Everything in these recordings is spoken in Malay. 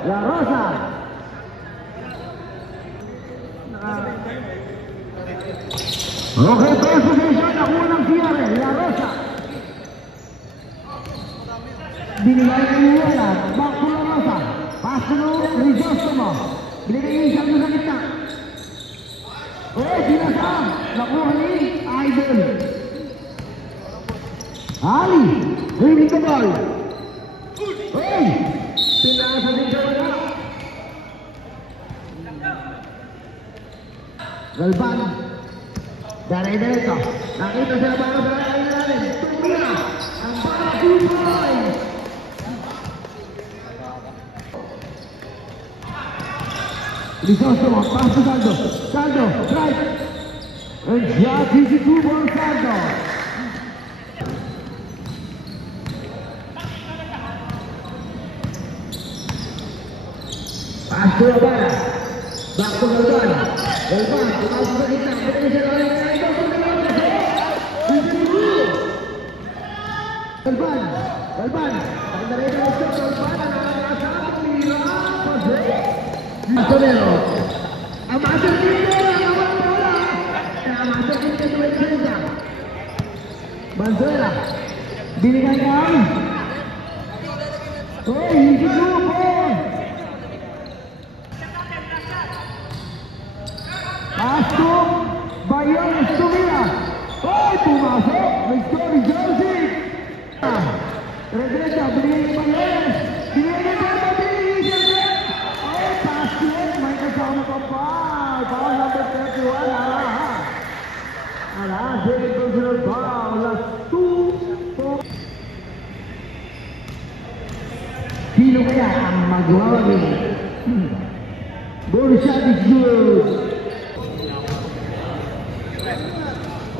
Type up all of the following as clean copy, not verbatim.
La Rosa. Okay, first position, nakuha ng Sierra, La Rosa. Binigay ng Luana, back to La Rosa. Pass to Rizzostomo. Binigay yung isang sa gitna. Sinasam, nakuha ni Idol. Ali, winning the ball. Pinasa din siya wala. Galvan. Dare-direto. Nakita siya para sa kaya natin. Tumira. Ang para 2 points. Rizzostomo, pass to Saldo. Saldo, right. And shot, easy 2 ball Saldo. Pass to Abara. Back to Galvan. Galvan, pumasok sa gitna. Pwede siya lang yung Galvan. Galvan. Ang narito ng shot. Galvan. Nakakasama. Mira. Pase. Antonero. Ang master dito. Ang bola. Ang master dito. May kanya. Banzuela. Binigay ng. Hindi grupo. Pasok, Bayon, Tumira. Pumasok, may story, Josie. Regresa, binigay ni Bayon. Binigay ni Bayon, binigay ni Bayon. Pasok, may kasama ka pa. Bawal number 31, second consider foul. Last 2. Sino kaya ang magwawagi? Ball shot is good.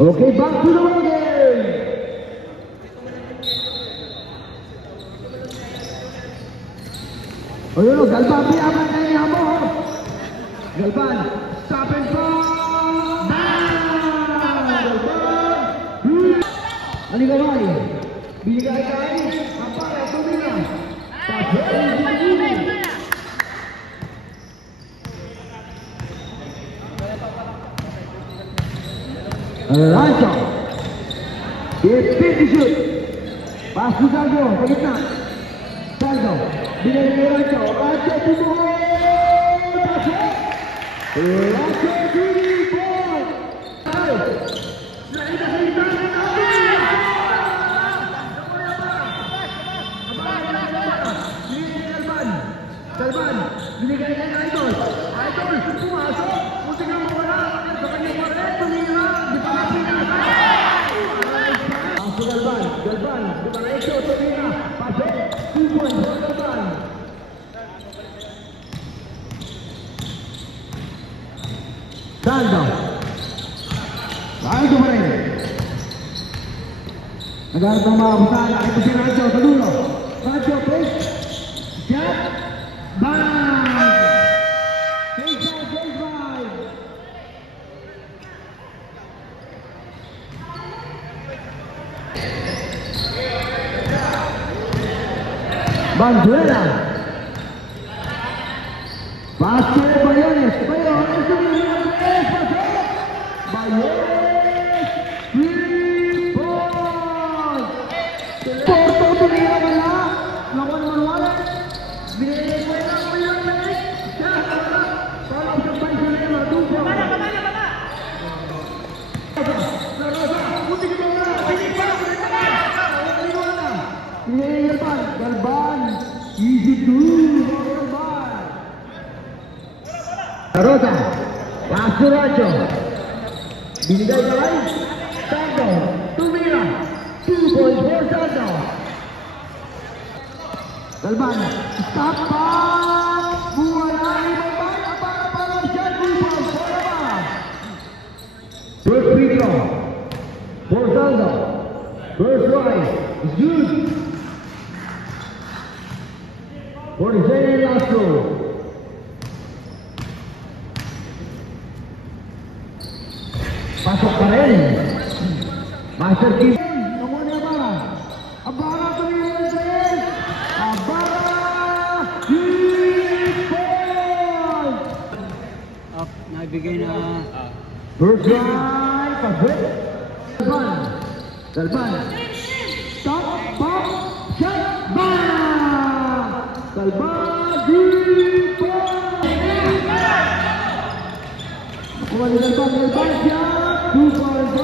Okay, back to the ball game. Ayun, Galvan, piyaman na yung hamon. Galvan, stop and go. Galvan. Aligaway. Binigay kay Apara, Tumira. Rancho. Di shoot. Pass to Saldo, sa gitna. Saldo. Binigay kay Rancho. Rancho, tumuhol. Pasok. Rancho, 3 point. Naita sa gitna. Galvan. Binigay kay Idol. Idol, pumasok. Muntik na mawala. Sa kanyang paret. Tumira. Di pa na pinasa. Pasok Galvan. Galvan. Di pa na ito. Tumira. Pasok. 2 points for Galvan. Saldo. Saldo pa rin. Nagharap ng mga butaan. Nakita si Rancho sa dulo. Rancho, please. Shot. Bang! Take 5. Banzuela. Pass to Bayones. Bayones. Bayones. 3 points. Porto tumira wala. Nakuha naman wala. Binigay ko lang mo yung balik. Para sa Banzuela. 2 points. Galvan, easy to Galvan. Rosa, pass to Rancho. Binigay kay Saldo, Tumira. 2 points for Saldo. Galvan, stop back. Buwala ni Galvan. Para siya 2 points for Galvan. First free throw for Saldo. First rise is good. For the very last row. Pasok pa rin. Master Key. Namuna Abara. Abara tumira sa Abara. bigay na... First drive, pag-hit. Galvan. Stop, pop, shot, bang! Galvan, deep Kumali Galvan, shot, 2 points,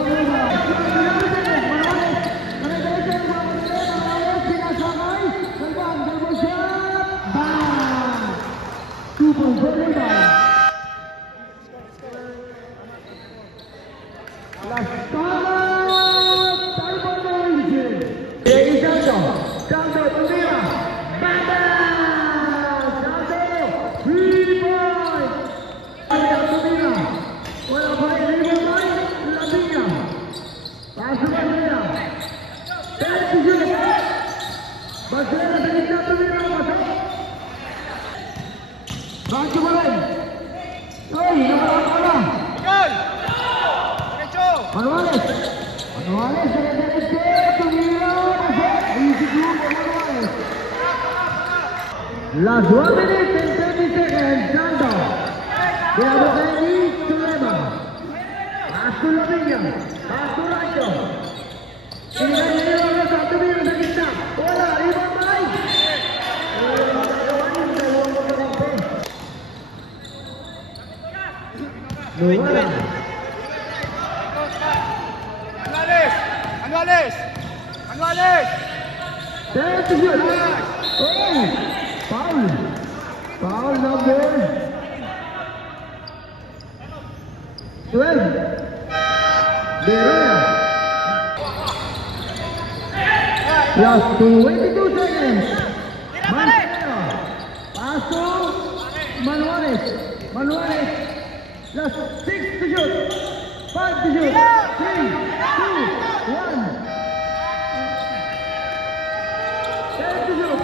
Last 1 minute and 30 seconds, Sando. Dilabukan ini Sulema. Masuk Lavinia. Masuk Rancho. Tinggal ini orang satu biru sa kita. Bola, rebound baik. Bola. Anwales. That's good. Oh. Foul number 12. Berea. Last 22 seconds. Mancero. Paso. Manuales. Last 6 to shoot. 5 to shoot. 3, 2, 1. 10 to shoot.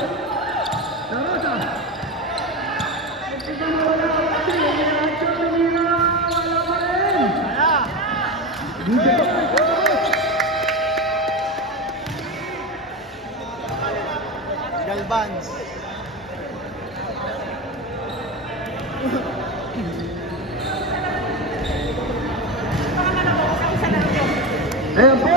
Galvans. Ayan po.